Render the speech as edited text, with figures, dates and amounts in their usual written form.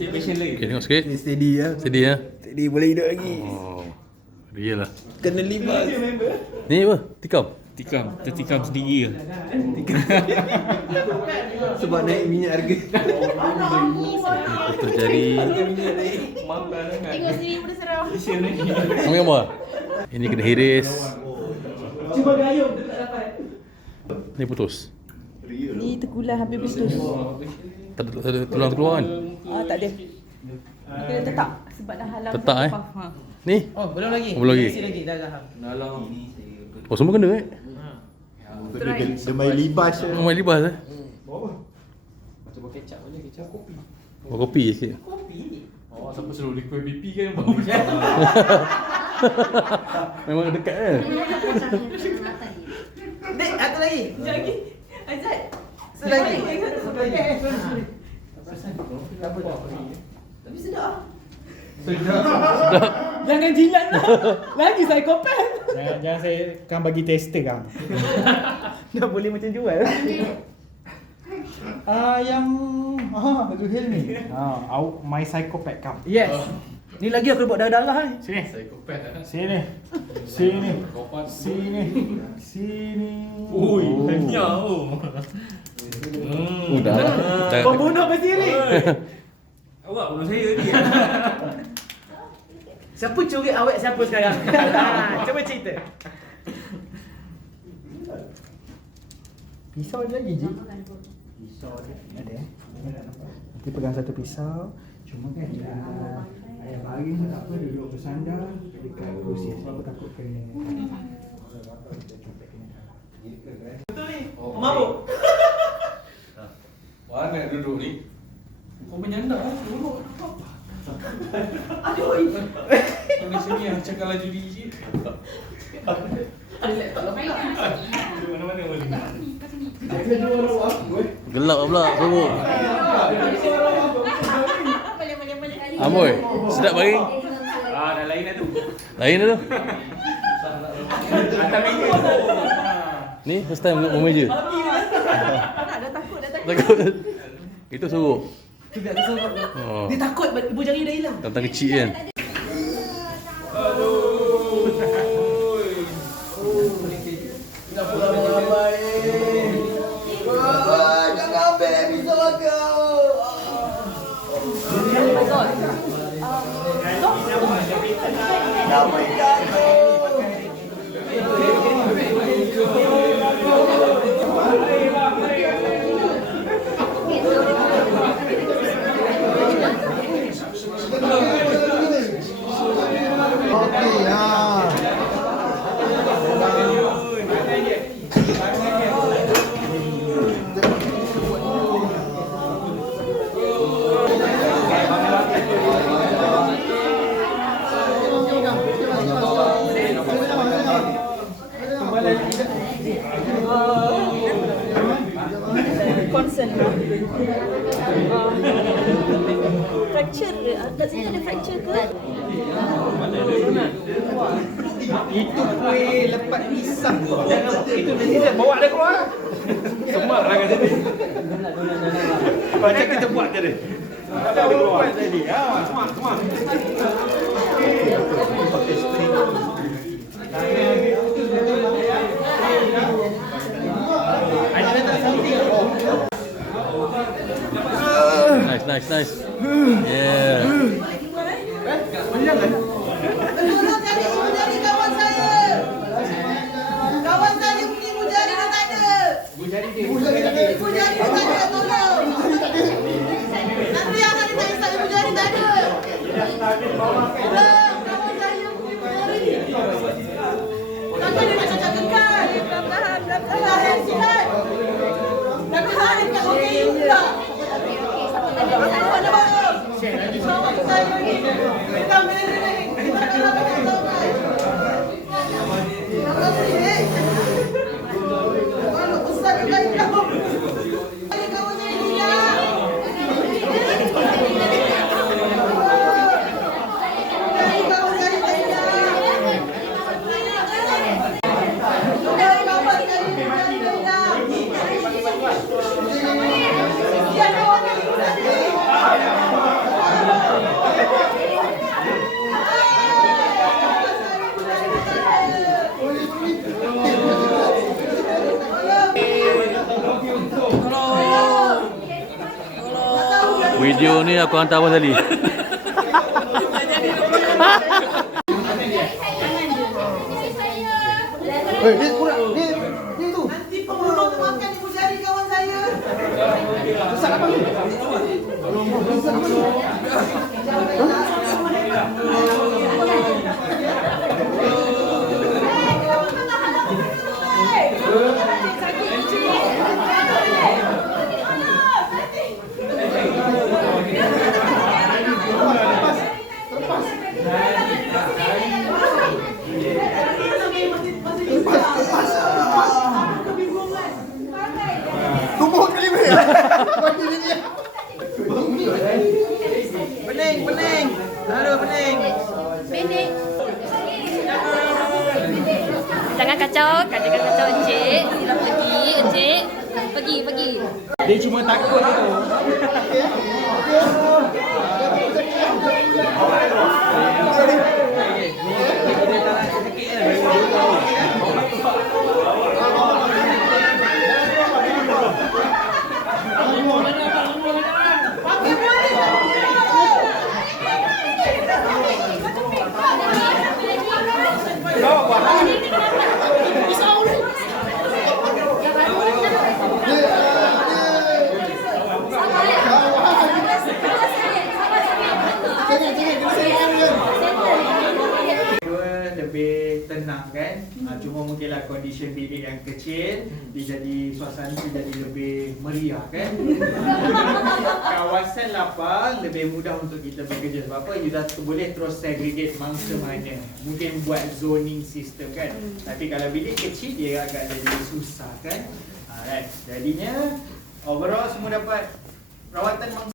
Okay, tengok sikit. Ni steady ya. Steady ya. Steady boleh hidup lagi. Oh, real lah. Kena libas. Ni apa? Tikam? Kita tikam sendiri ke? Sebab naik minyak harga. Apa terjadi? Tengok sini pun seram. Ambil gambar? Ini kena hiris. Cuba gayung dia tak dapat. Ni putus. Ni terkulah hampir putus. Tak ada tulang keluar kan? Tak ada. Ni kena tetap sebab dah halang. Tetap Ha. Ni? Oh, belum lagi. Belum lagi. Masih lagi dah faham. Oh, semua kena Dia main libas je. Main libas Macam kecap aja, kecap kopi. Buat kopi je sikit. Oh, siapa suruh liquid BP kan bau je. Memang dekat je. Dek, satu lagi. Sekejap lagi. Azad. Satu lagi. Tapi sedap. Jangan jilat lah. Lagi psikopat. Jangan saya kan bagi tester kan. Dah boleh macam jual. Yang Zuhil ni. My Psychopath come. Yes. Ni lagi aku buat darah-darah ni. Sini. Psikopat kan. Sini. Sini. Kopat. Sini. Sini. Ui, kenyang oh. Dah. Pembunuh berdiri. Awak bunuh saya ni. Siapa curi awet siapa sekarang? Cuba cerita. Pisau ada lagi, Ji? Pisau ada. Nanti pegang satu pisau. Cuma kan ayah baring tak apa, duduk bersandar dekat kerusi sebab aku takut kena. Betul ni. Mabuk. Mana duduk ni? Kau menyandar lah, duduk. Aduh. Di sini yang cakap laju DJ. Ada laptop lah pula. Mana-mana boleh. Gelap pula teruk. Boleh. Amoy, sedap baring. Dah lain dah tu. Lain dah tu. Atas meja tu. Ni first time kat meja. Dah takut. Takut. Itu suruh. Tidak kesorok. Oh. Dia takut ibu jari dah hilang. Tentang kecil kan. Concern fracture kat sini ada fracture ke? Itu kuih lepat pisang. Itu dia bawa dia keluar. Semak lah kat sini. Macam kita buat tadi. Ada keluar tadi. Semak. Nice. Yeah. Kawan saya punya ibu jari dah tak ada. Ibu jari dah tak ada, tolong. Nanti anak dia tak isap ibu jari tak ada. Tolong, kawan saya punya ibu jari. Takkan dia nak cacak kekal. Tahan, sihat. Dah tahan, dekat okey pula. Apa nak bawa? Kawan saya ni. Kita miring. Kita nak bawa. Video ni aku hantar Abang Sali. Dia kurang. Dia tu. Nanti pembunuh tu makan ibu jari kawan saya. Besar apa ni? Tubuh kali ni. Pening, pening. Aduh, pening. Pendek. Jangan kacau, jangan kacau Encik. Sila pergi, Encik. Pergi. Dia cuma takut tu. Lebih tenang kan. Cuma mungkinlah condition bilik yang kecil, dia jadi suasana tu jadi lebih meriah kan. Kawasan lapang lebih mudah untuk kita bekerja. Sebab apa? You dah boleh terus segregate mangsa mana. Mungkin buat zoning system kan. Tapi kalau bilik kecil dia agak jadi susah kan. Alright. Jadinya overall semua dapat rawatan mangsa